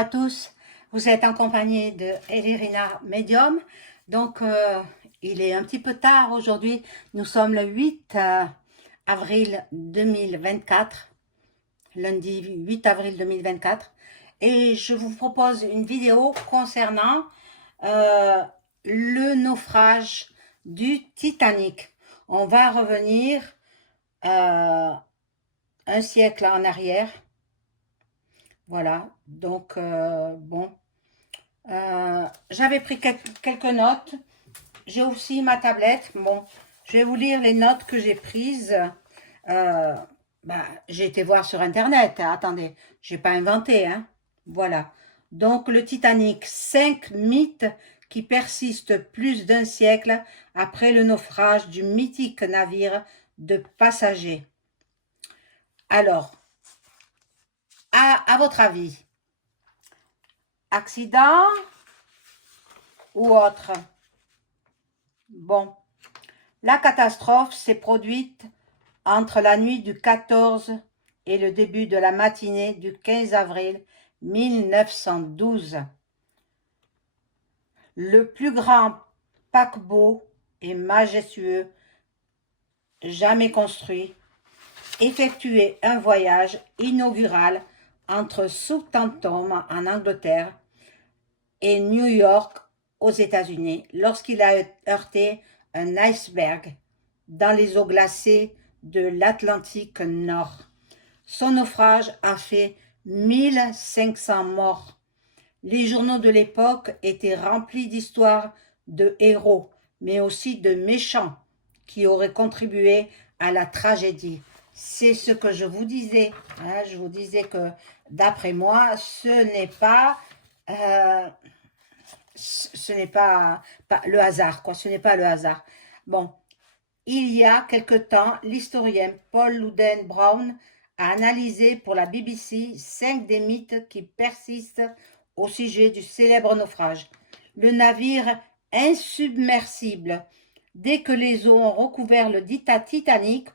À tous, vous êtes en compagnie de Elirina Medium. Donc, il est un petit peu tard aujourd'hui. Nous sommes le 8 avril 2024, lundi 8 avril 2024. Et je vous propose une vidéo concernant euh, le naufrage du Titanic. On va revenir un siècle en arrière. Voilà, donc bon. J'avais pris quelques notes. J'ai aussi ma tablette. Bon, je vais vous lire les notes que j'ai prises. Euh, j'ai été voir sur Internet. Hein. Attendez, j'ai pas inventé. Hein. Voilà. Donc, le Titanic, 5 mythes qui persistent plus d'un siècle après le naufrage du mythique navire de passagers. Alors, à votre avis, accident ou autre? Bon, la catastrophe s'est produite entre la nuit du 14 et le début de la matinée du 15 avril 1912. Le plus grand paquebot et majestueux jamais construit effectuait un voyage inaugural entre Southampton en Angleterre et New York aux États-Unis lorsqu'il a heurté un iceberg dans les eaux glacées de l'Atlantique Nord. Son naufrage a fait 1500 morts. Les journaux de l'époque étaient remplis d'histoires de héros, mais aussi de méchants qui auraient contribué à la tragédie. C'est ce que je vous disais. Hein, je vous disais que, d'après moi, ce n'est pas le hasard, quoi. Ce n'est pas le hasard. Bon, il y a quelque temps, l'historien Paul Loudon Brown a analysé pour la BBC 5 des mythes qui persistent au sujet du célèbre naufrage. Le navire insubmersible. Dès que les eaux ont recouvert le dit Titanic,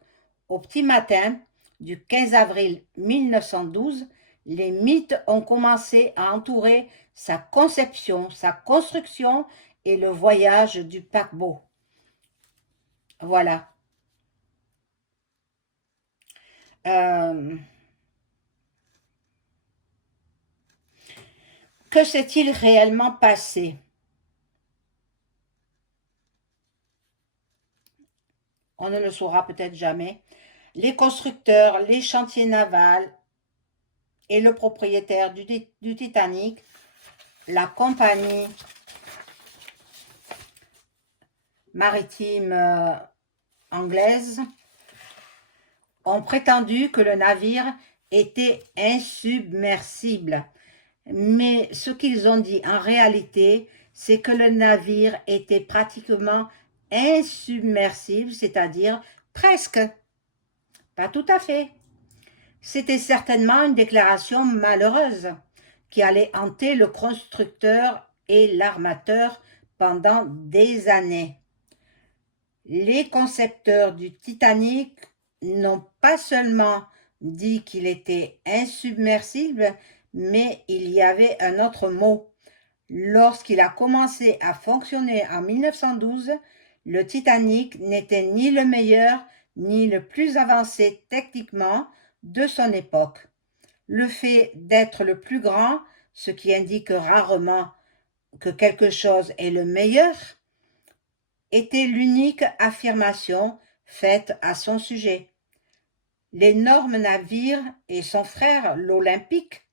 au petit matin du 15 avril 1912, les mythes ont commencé à entourer sa conception, sa construction et le voyage du paquebot. Voilà. Que s'est-il réellement passé? On ne le saura peut-être jamais. Les constructeurs, les chantiers navals et le propriétaire du Titanic, la compagnie maritime anglaise, ont prétendu que le navire était insubmersible. Mais ce qu'ils ont dit en réalité, c'est que le navire était pratiquement insubmersible, c'est-à-dire presque, pas tout à fait. C'était certainement une déclaration malheureuse qui allait hanter le constructeur et l'armateur pendant des années. Les concepteurs du Titanic n'ont pas seulement dit qu'il était insubmersible, mais il y avait un autre mot. Lorsqu'il a commencé à fonctionner en 1912, le Titanic n'était ni le meilleur ni le plus avancé techniquement de son époque. Le fait d'être le plus grand, ce qui indique rarement que quelque chose est le meilleur, était l'unique affirmation faite à son sujet. L'énorme navire et son frère, l'Olympique,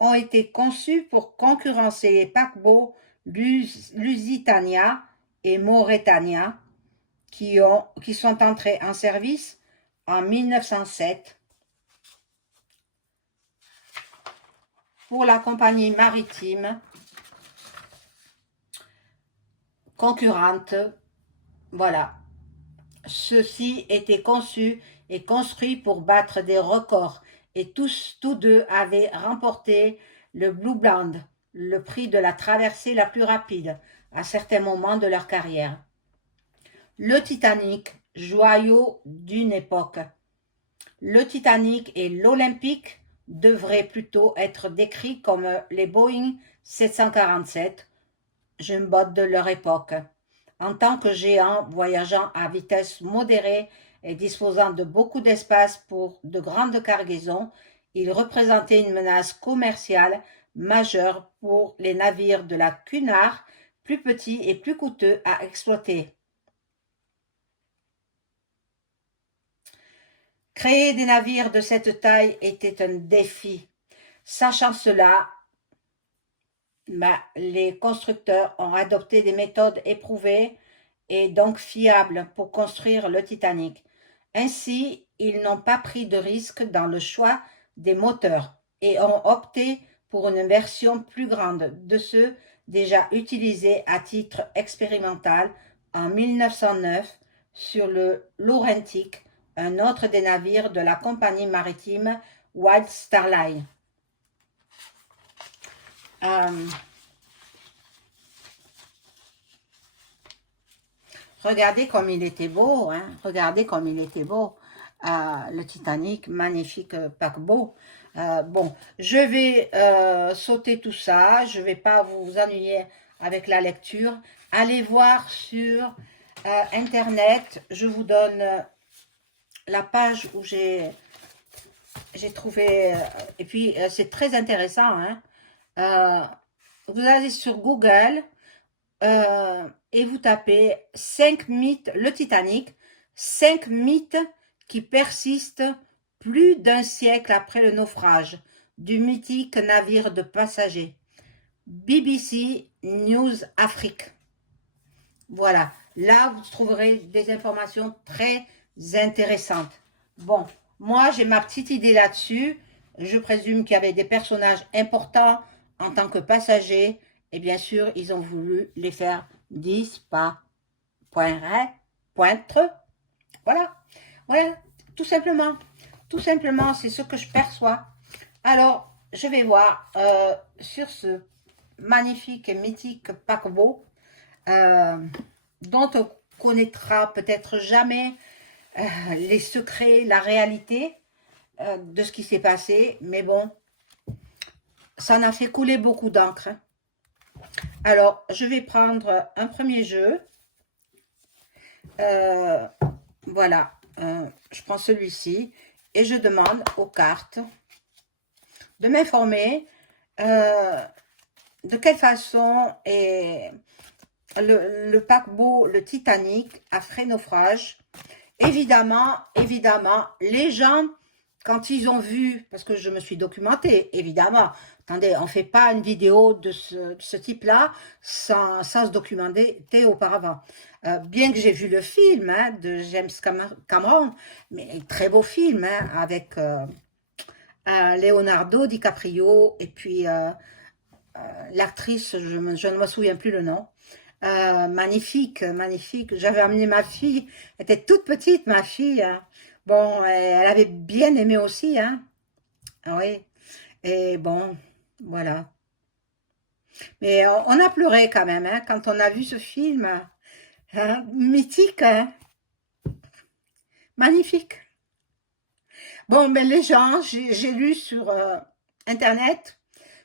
ont été conçus pour concurrencer les paquebots Lusitania et Mauretania qui sont entrés en service en 1907 pour la compagnie maritime concurrente. Voilà. Ceux-ci étaient conçus et construits pour battre des records et tous deux avaient remporté le Blue Band, le prix de la traversée la plus rapide à certains moments de leur carrière. Le Titanic, joyau d'une époque. Le Titanic et l'Olympique devraient plutôt être décrits comme les Boeing 747, jumbots de leur époque. En tant que géants voyageant à vitesse modérée et disposant de beaucoup d'espace pour de grandes cargaisons, ils représentaient une menace commerciale majeure pour les navires de la Cunard, plus petits et plus coûteux à exploiter. Créer des navires de cette taille était un défi. Sachant cela, les constructeurs ont adopté des méthodes éprouvées et donc fiables pour construire le Titanic. Ainsi, ils n'ont pas pris de risque dans le choix des moteurs et ont opté pour une version plus grande de ceux déjà utilisés à titre expérimental en 1909 sur le Laurentic, un autre des navires de la compagnie maritime White Star Line. Regardez comme il était beau, hein? Regardez comme il était beau. Le Titanic, magnifique paquebot. Bon, je vais sauter tout ça. Je ne vais pas vous ennuyer avec la lecture. Allez voir sur Internet. Je vous donne la page où j'ai trouvé. Et puis, c'est très intéressant. Hein? Vous allez sur Google. Et vous tapez 5 mythes, le Titanic, 5 mythes qui persistent plus d'un siècle après le naufrage du mythique navire de passagers. BBC News Afrique. Voilà, là vous trouverez des informations très intéressantes. Bon, moi j'ai ma petite idée là-dessus. Je présume qu'il y avait des personnages importants en tant que passagers. Et bien sûr, ils ont voulu les faire disparaître. Voilà. Voilà, tout simplement. Tout simplement, c'est ce que je perçois. Alors, je vais voir sur ce magnifique et mythique paquebot dont on connaîtra peut-être jamais les secrets, la réalité de ce qui s'est passé. Mais bon, ça en a fait couler beaucoup d'encre. Alors, je vais prendre un premier jeu. Voilà, je prends celui-ci et je demande aux cartes de m'informer de quelle façon est le paquebot, le Titanic, a fait naufrage. Évidemment, les gens, quand ils ont vu, parce que je me suis documentée, évidemment, attendez, on ne fait pas une vidéo de ce type-là sans se documenter auparavant. Bien que j'ai vu le film de James Cameron, mais très beau film avec Leonardo DiCaprio et puis l'actrice, je ne me souviens plus le nom. Magnifique, magnifique. J'avais amené ma fille, elle était toute petite, ma fille. Hein. Bon, elle avait bien aimé aussi. Hein. Ah oui. Et bon, voilà. Mais on a pleuré quand même hein, quand on a vu ce film. Hein, mythique, hein. Magnifique. Bon, ben les gens, j'ai lu sur Internet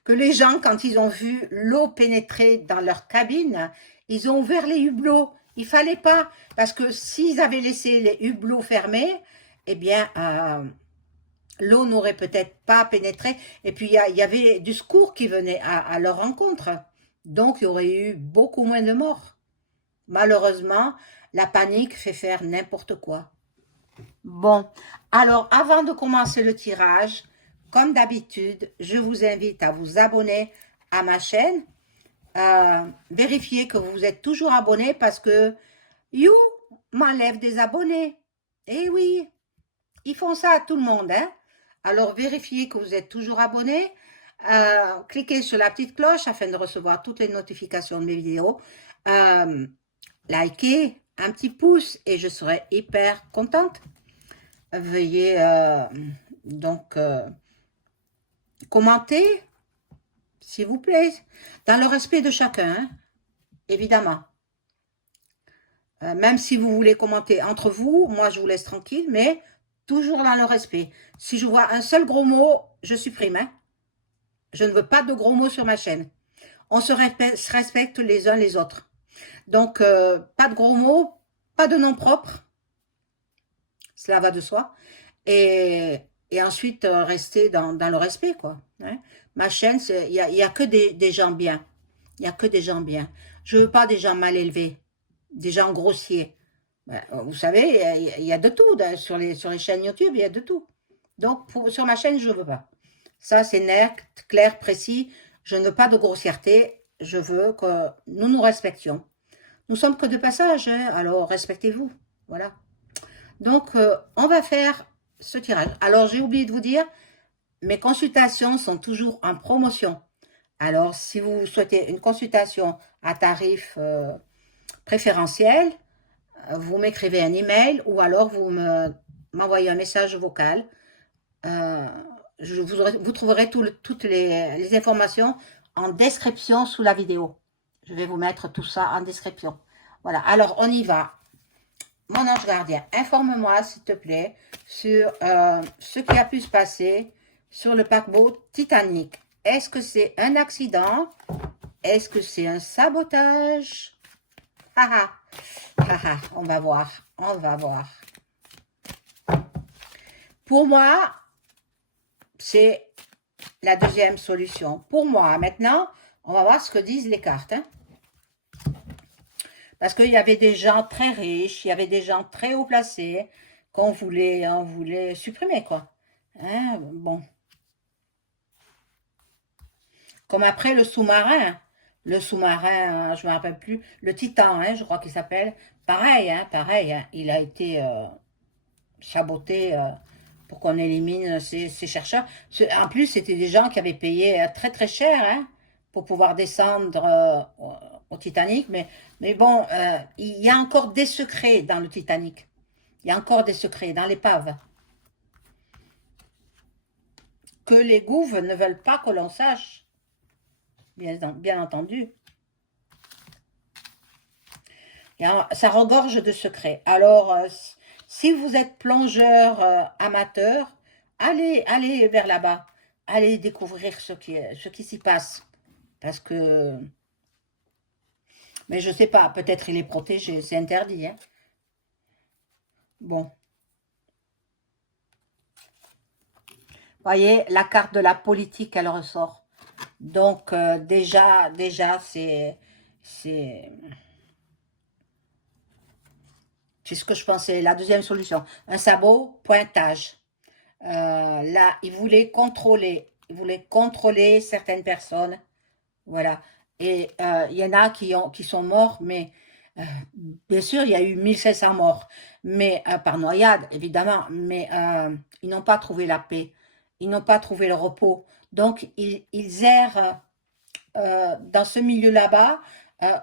que les gens, quand ils ont vu l'eau pénétrer dans leur cabine, ils ont ouvert les hublots. Il fallait pas, parce que s'ils avaient laissé les hublots fermés, eh bien, l'eau n'aurait peut-être pas pénétré. Et puis, il y avait du secours qui venait à leur rencontre. Donc, il y aurait eu beaucoup moins de morts. Malheureusement, la panique fait faire n'importe quoi. Bon, alors avant de commencer le tirage, comme d'habitude, je vous invite à vous abonner à ma chaîne. Vérifiez que vous êtes toujours abonné parce que You m'enlève des abonnés. Eh oui, ils font ça à tout le monde. Hein? Alors vérifiez que vous êtes toujours abonné. Cliquez sur la petite cloche afin de recevoir toutes les notifications de mes vidéos. Likez, un petit pouce et je serai hyper contente. Veuillez donc commenter, s'il vous plaît, dans le respect de chacun, hein, évidemment. Même si vous voulez commenter entre vous, moi je vous laisse tranquille, mais toujours dans le respect. Si je vois un seul gros mot, je supprime. Hein. Je ne veux pas de gros mots sur ma chaîne. On se respecte les uns les autres. Donc, pas de gros mots, pas de nom propre. Cela va de soi. Et ensuite, rester dans le respect, quoi. Hein. Ma chaîne, y a que des gens bien. Il n'y a que des gens bien. Je veux pas des gens mal élevés, des gens grossiers. Ben, vous savez, il y a de tout. Sur les chaînes YouTube, il y a de tout. Donc, sur ma chaîne, je ne veux pas. Ça, c'est net, clair, précis. Je ne veux pas de grossièreté. Je veux que nous nous respections. Nous sommes que de passage, hein, alors respectez-vous. Voilà. Donc, on va faire ce tirage. Alors, j'ai oublié de vous dire, mes consultations sont toujours en promotion. Alors, si vous souhaitez une consultation à tarif préférentiel, vous m'écrivez un email ou alors vous m'envoyez un message vocal. Vous trouverez toutes les informations en description sous la vidéo. Je vais vous mettre tout ça en description. Voilà, alors on y va. Mon ange gardien, informe-moi s'il te plaît sur ce qui a pu se passer sur le paquebot Titanic. Est-ce que c'est un accident? Est-ce que c'est un sabotage? Haha, haha, on va voir, on va voir. Pour moi, c'est la deuxième solution. Pour moi, maintenant, on va voir ce que disent les cartes. Hein. Parce qu'il y avait des gens très riches, il y avait des gens très haut placés qu'on voulait supprimer, quoi. Hein, bon. Comme après le sous-marin. Le sous-marin, je ne me rappelle plus. Le Titan, hein, je crois qu'il s'appelle. Pareil, hein, il a été saboté pour qu'on élimine ces chercheurs. En plus, c'était des gens qui avaient payé très très cher hein, pour pouvoir descendre au Titanic. Mais bon, il y a encore des secrets dans le Titanic. Il y a encore des secrets dans l'épave. Que les gouves ne veulent pas que l'on sache. Bien entendu. Et ça regorge de secrets. Alors, si vous êtes plongeur amateur, allez vers là-bas. Allez découvrir ce qui s'y passe. Parce que... Mais je ne sais pas, peut-être il est protégé, c'est interdit. Hein. Bon. Voyez, la carte de la politique, elle ressort. Donc, déjà, c'est ce que je pensais. La deuxième solution, un sabot, pointage. Là, il voulait contrôler certaines personnes. Voilà. Et il y en a qui sont morts, mais bien sûr, il y a eu 1500 morts, mais par noyade, évidemment, mais ils n'ont pas trouvé la paix, ils n'ont pas trouvé le repos. Donc, ils errent dans ce milieu là-bas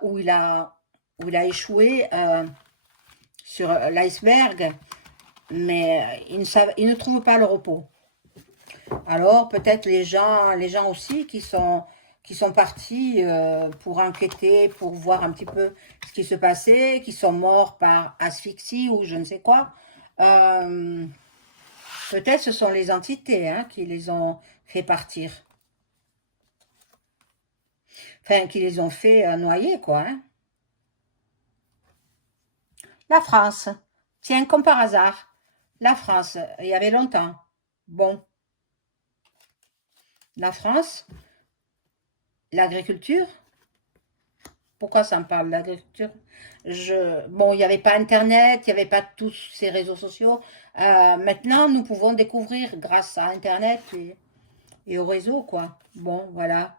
où il a échoué sur l'iceberg, mais ils ne trouvent pas le repos. Alors, peut-être les gens aussi qui sont partis pour enquêter, pour voir un petit peu ce qui se passait, qui sont morts par asphyxie ou je ne sais quoi. Peut-être ce sont les entités hein, qui les ont fait partir. Enfin, qui les ont fait noyer, quoi. Hein. La France. Tiens, comme par hasard. La France, il y avait longtemps. Bon. La France, l'agriculture. Pourquoi ça me parle l'agriculture? Bon, il n'y avait pas Internet, il n'y avait pas tous ces réseaux sociaux. Maintenant, nous pouvons découvrir grâce à Internet et au réseau, quoi. Bon, voilà.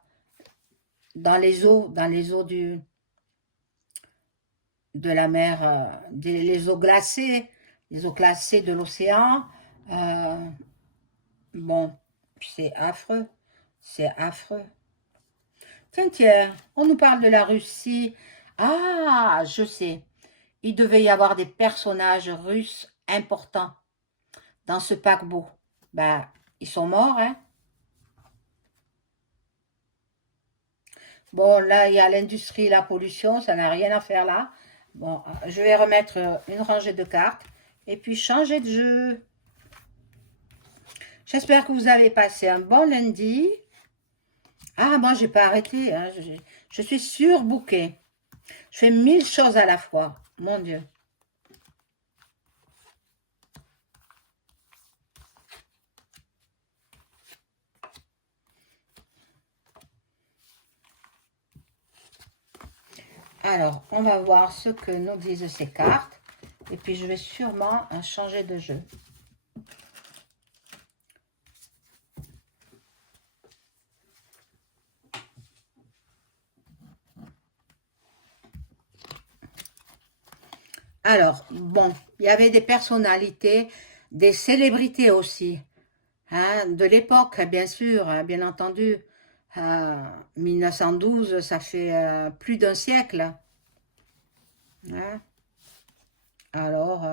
Dans les eaux de la mer, les eaux glacées de l'océan. Bon, c'est affreux. C'est affreux. Tiens, on nous parle de la Russie. Ah, je sais. Il devait y avoir des personnages russes importants dans ce paquebot. Ben, ils sont morts, hein. Bon, là, il y a l'industrie, la pollution, ça n'a rien à faire là. Bon, je vais remettre une rangée de cartes et puis changer de jeu. J'espère que vous avez passé un bon lundi. Ah, moi, j'ai pas arrêté, hein. Je suis surbookée. Je fais 1000 choses à la fois. Mon Dieu. Alors, on va voir ce que nous disent ces cartes. Et puis, je vais sûrement changer de jeu. Alors, bon, il y avait des personnalités, des célébrités aussi, hein, de l'époque, bien sûr, hein, bien entendu. 1912, ça fait plus d'un siècle, hein. Alors,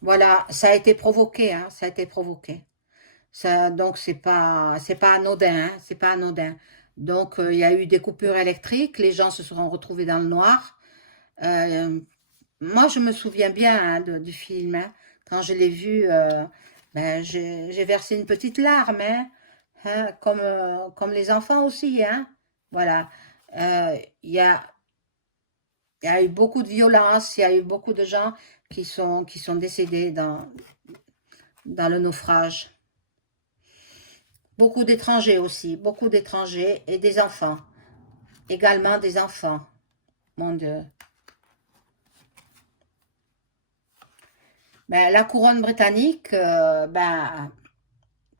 voilà, ça a été provoqué, hein, ça a été provoqué. Ça, donc, c'est pas anodin, hein, c'est pas anodin. Donc, il y a eu des coupures électriques, les gens se seront retrouvés dans le noir. Euh, Moi, je me souviens bien, hein, du film, hein. Quand je l'ai vu, ben, j'ai versé une petite larme, hein, comme les enfants aussi, hein. Voilà. Il y a, il y a eu beaucoup de violence, il y a eu beaucoup de gens qui sont décédés dans le naufrage. Beaucoup d'étrangers aussi, beaucoup d'étrangers et des enfants, également des enfants, mon Dieu. Ben, la couronne britannique, ben,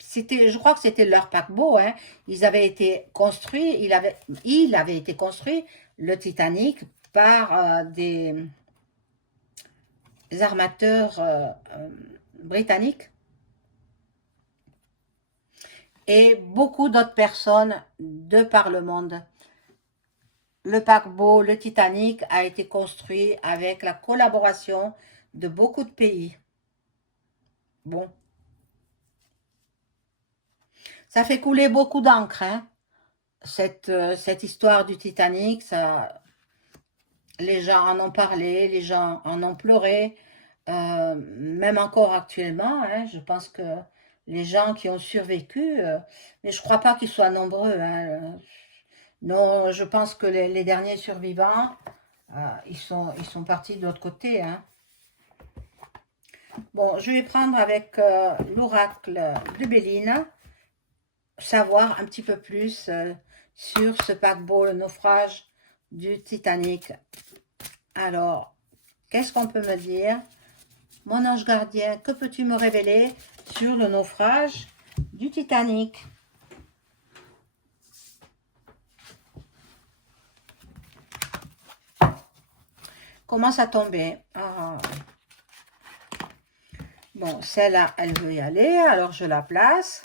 je crois que c'était leur paquebot, hein. Ils avaient été construits, il avait été construit, le Titanic, par des armateurs britanniques et beaucoup d'autres personnes de par le monde. Le paquebot, le Titanic, a été construit avec la collaboration de beaucoup de pays. Bon, ça fait couler beaucoup d'encre, hein, cette histoire du Titanic. Les gens en ont parlé, les gens en ont pleuré, même encore actuellement, hein, je pense que les gens qui ont survécu, mais je ne crois pas qu'ils soient nombreux, hein. Non, je pense que les derniers survivants, ils sont partis de l'autre côté, hein. Bon, je vais prendre avec l'oracle de Béline, savoir un petit peu plus sur ce paquebot, le naufrage du Titanic. Alors, qu'est-ce qu'on peut me dire? Mon ange gardien, que peux-tu me révéler sur le naufrage du Titanic? Commence à tomber. Ah. Bon, celle-là, elle veut y aller, alors je la place.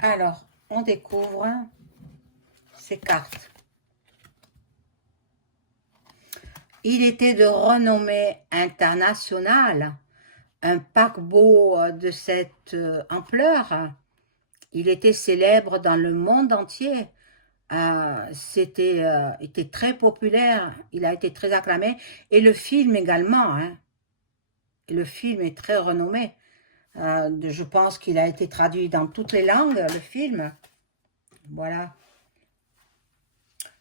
Alors, on découvre ces cartes. Il était de renommée internationale, un paquebot de cette ampleur. Il était célèbre dans le monde entier. Était très populaire, il a été très acclamé. Et le film également, hein. Le film est très renommé. Je pense qu'il a été traduit dans toutes les langues, le film. Voilà.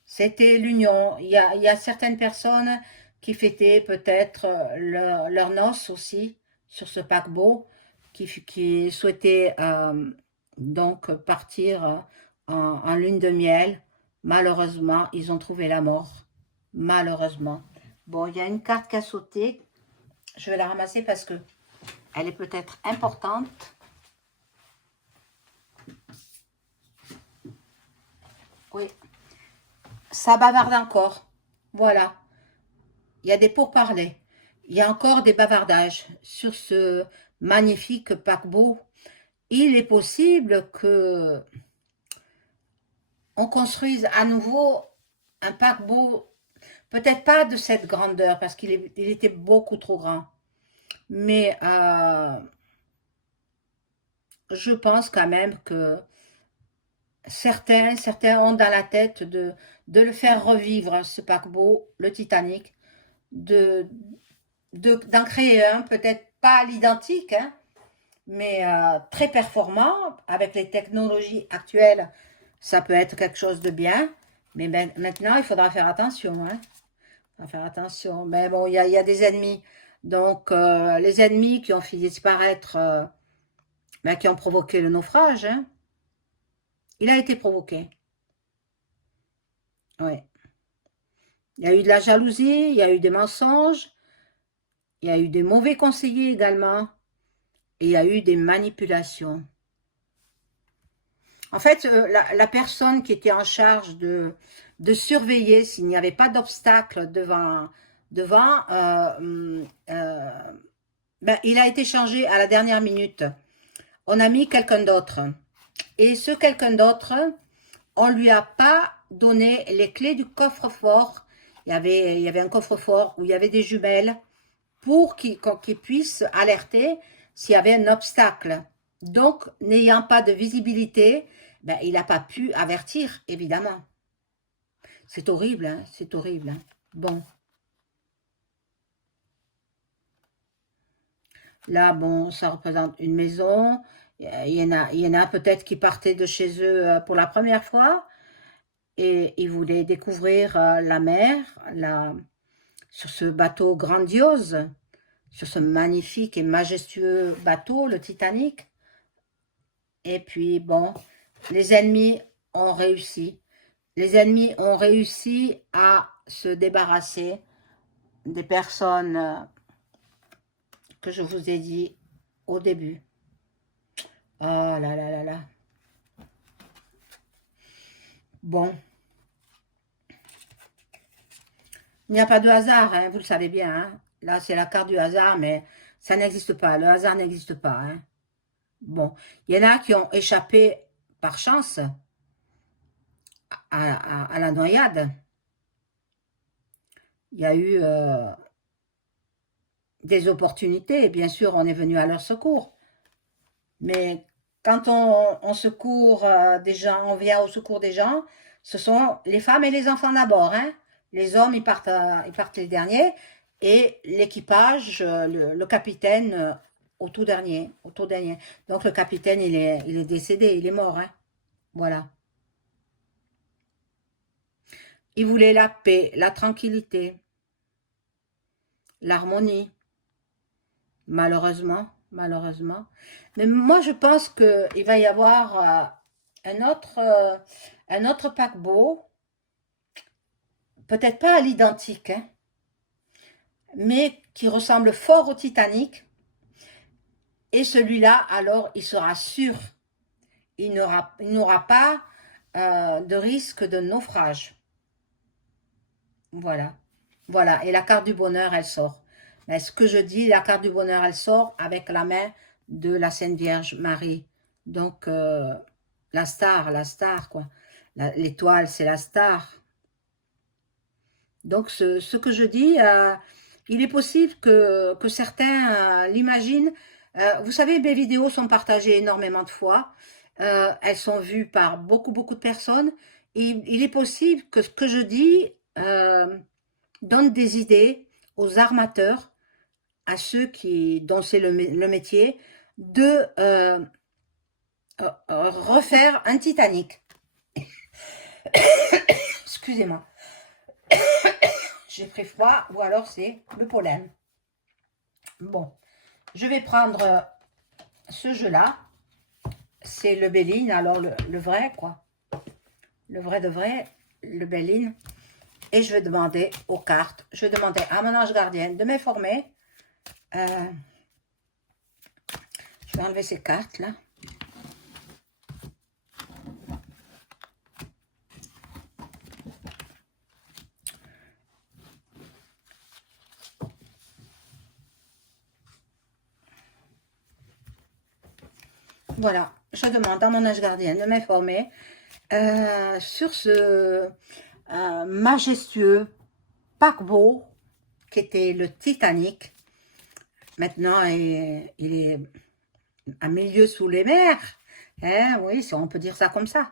C'était l'union. Il y a certaines personnes qui fêtaient peut-être leur noces aussi sur ce paquebot, qui souhaitaient donc partir en lune de miel. Malheureusement, ils ont trouvé la mort. Malheureusement. Bon, il y a une carte qui a sauté. Je vais la ramasser parce que elle est peut-être importante. Oui, ça bavarde encore. Voilà, il y a des pourparlers. Il y a encore des bavardages sur ce magnifique paquebot. Il est possible que on construise à nouveau un paquebot, peut-être pas de cette grandeur, parce il était beaucoup trop grand. Mais je pense quand même que certains ont dans la tête de le faire revivre, ce paquebot, le Titanic, d'en créer un, peut-être pas à l'identique, hein, mais très performant, avec les technologies actuelles, ça peut être quelque chose de bien, mais maintenant, il faudra faire attention, hein. Il faudra faire attention. Mais bon, il y a des ennemis. Donc, les ennemis qui ont fait disparaître, qui ont provoqué le naufrage, hein, il a été provoqué. Oui. Il y a eu de la jalousie, il y a eu des mensonges, il y a eu des mauvais conseillers également, et il y a eu des manipulations. En fait, la personne qui était en charge de surveiller s'il n'y avait pas d'obstacle devant il a été changé à la dernière minute. On a mis quelqu'un d'autre. Et ce quelqu'un d'autre, on lui a pas donné les clés du coffre-fort. Il y avait un coffre-fort où il y avait des jumelles pour qu'il puisse alerter s'il y avait un obstacle. Donc, n'ayant pas de visibilité, il n'a pas pu avertir, évidemment. C'est horrible, hein, c'est horrible. Hein. Bon. Là, bon, ça représente une maison. Il y en a peut-être qui partaient de chez eux pour la première fois et ils voulaient découvrir la mer sur ce bateau grandiose, sur ce magnifique et majestueux bateau, le Titanic. Et puis, bon, les ennemis ont réussi. Les ennemis ont réussi à se débarrasser des personnes que je vous ai dit au début. Oh là là là là. Bon. Il n'y a pas de hasard, hein, vous le savez bien. Hein. Là, c'est la carte du hasard, mais ça n'existe pas. Le hasard n'existe pas. Hein. Bon. Il y en a qui ont échappé par chance à la noyade. Il y a eu des opportunités. Bien sûr, on est venu à leur secours. Mais quand on secourt des gens, on vient au secours des gens, ce sont les femmes et les enfants d'abord. Hein. Les hommes, ils partent les derniers. Et l'équipage, le capitaine, au tout dernier. Donc le capitaine, il est décédé, il est mort. Hein. Voilà. Il voulait la paix, la tranquillité, l'harmonie. Malheureusement, malheureusement. Mais moi, je pense qu'il va y avoir un autre paquebot, peut-être pas à l'identique, hein, mais qui ressemble fort au Titanic. Et celui-là, alors, il sera sûr. Il n'aura pas de risque de naufrage. Voilà. Voilà. Et la carte du bonheur, elle sort. Mais ce que je dis, la carte du bonheur, elle sort avec la main de la Sainte Vierge Marie. Donc, la star, quoi. L'étoile, c'est la star. Donc, ce que je dis, il est possible que certains l'imaginent. Vous savez, mes vidéos sont partagées énormément de fois. Elles sont vues par beaucoup, beaucoup de personnes. Et il est possible que ce que je dis donne des idées aux armateurs, à ceux dont c'est le métier, de refaire un Titanic. Excusez-moi. J'ai pris froid ou alors c'est le pollen. Bon, je vais prendre ce jeu-là. C'est le Béline, alors le vrai, quoi. Le vrai de vrai, le Béline. Et je vais demander aux cartes, je vais demander à mon ange gardienne de m'informer. Je vais enlever ces cartes-là. Voilà, je demande à mon ange gardien de m'informer sur ce majestueux paquebot qui était le Titanic. Maintenant, il est à milieu sous les mers. Hein, oui, on peut dire ça comme ça.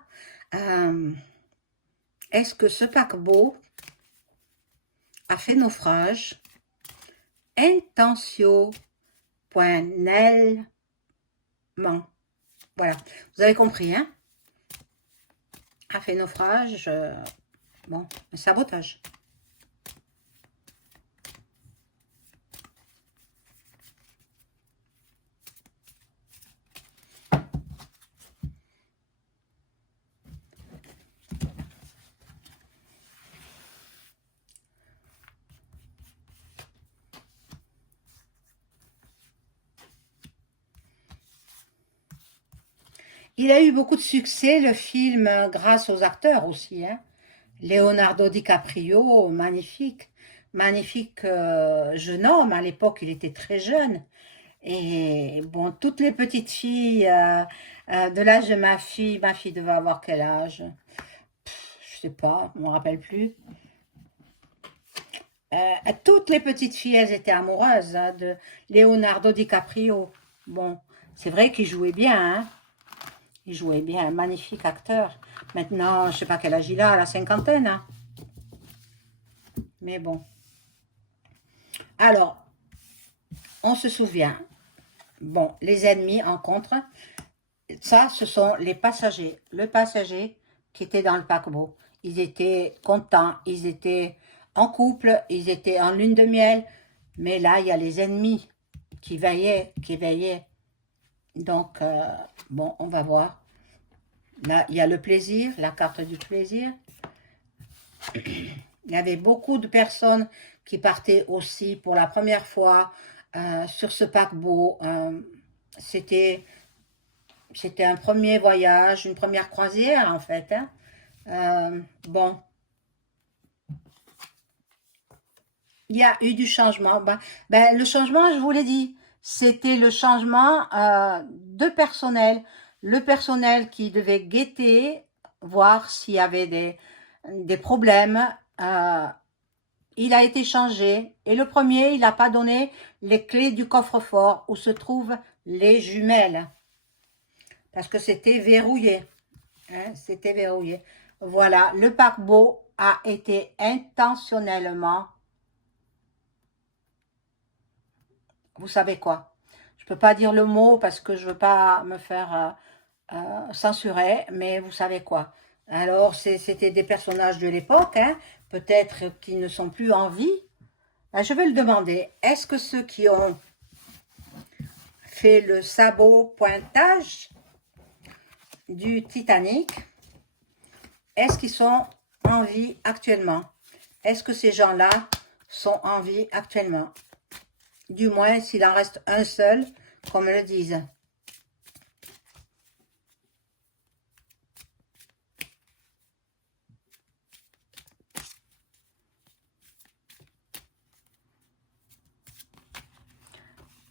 Est-ce que ce paquebot a fait naufrage intentionnellement? Voilà, vous avez compris, hein? A fait naufrage, bon, un sabotage. Il a eu beaucoup de succès, le film, grâce aux acteurs aussi, hein. Leonardo DiCaprio, magnifique, magnifique jeune homme. À l'époque, il était très jeune. Et bon, toutes les petites filles de l'âge de ma fille devait avoir quel âge? Je sais pas, je me rappelle plus. Toutes les petites filles, elles étaient amoureuses hein, de Leonardo DiCaprio. Bon, c'est vrai qu'il jouait bien, hein. Il jouait bien, un magnifique acteur. Maintenant, je sais pas quel âge il a, à la cinquantaine. Hein. Mais bon. Alors, on se souvient. Bon, les ennemis en contre. Ça, ce sont les passagers. Le passager qui était dans le paquebot. Ils étaient contents, ils étaient en couple, ils étaient en lune de miel. Mais là, il y a les ennemis qui veillaient, qui veillaient. Donc, bon, on va voir. Là, il y a le plaisir, la carte du plaisir. Il y avait beaucoup de personnes qui partaient aussi pour la première fois sur ce paquebot. C'était un premier voyage, une première croisière en fait. Hein. Bon, il y a eu du changement. Le changement, je vous l'ai dit, c'était le changement de personnel. Le personnel qui devait guetter, voir s'il y avait des problèmes. Il a été changé. Et le premier, il n'a pas donné les clés du coffre-fort où se trouvent les jumelles. Parce que c'était verrouillé. Hein, c'était verrouillé. Voilà, le paquebot a été intentionnellement... Vous savez quoi? Je ne peux pas dire le mot parce que je ne veux pas me faire censurer, mais vous savez quoi? Alors, c'était des personnages de l'époque, hein, peut-être qui ne sont plus en vie. Je vais le demander. Est-ce que ceux qui ont fait le sabot pointage du Titanic, est-ce qu'ils sont en vie actuellement? Est-ce que ces gens-là sont en vie actuellement? Du moins, s'il en reste un seul, comme le disent.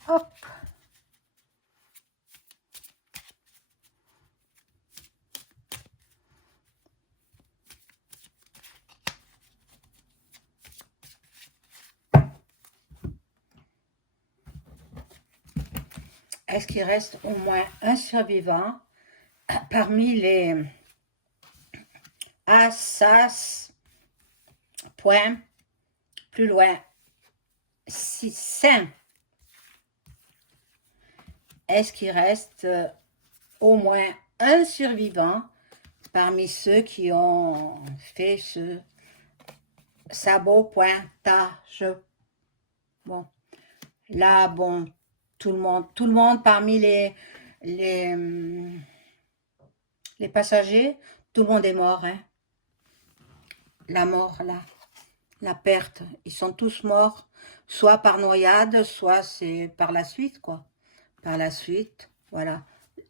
Hop. Est-ce qu'il reste au moins un survivant parmi les Assas, point, plus loin, 5. Est-ce qu'il reste au moins un survivant parmi ceux qui ont fait ce sabot pointage? Bon, là, bon, tout le monde parmi les passagers, tout le monde est mort, hein. La mort, là, la perte, ils sont tous morts, soit par noyade, soit c'est par la suite, quoi. Par la suite, voilà.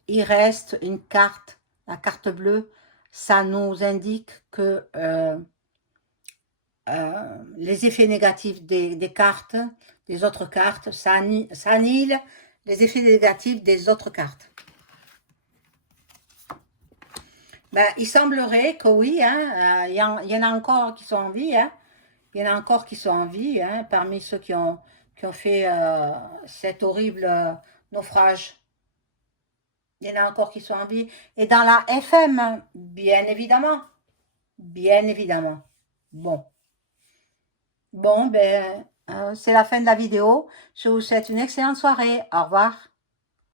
Il reste une carte, la carte bleue, ça nous indique que les effets négatifs des cartes, des autres cartes, ça annule les effets négatifs des autres cartes. Ben, il semblerait que oui, hein, il y en a encore qui sont en vie, hein. Il y en a encore qui sont en vie, hein, parmi ceux qui ont fait cet horrible naufrage. Il y en a encore qui sont en vie. Et dans la FM, bien évidemment. Bien évidemment. Bon. Bon, ben, c'est la fin de la vidéo. Je vous souhaite une excellente soirée. Au revoir.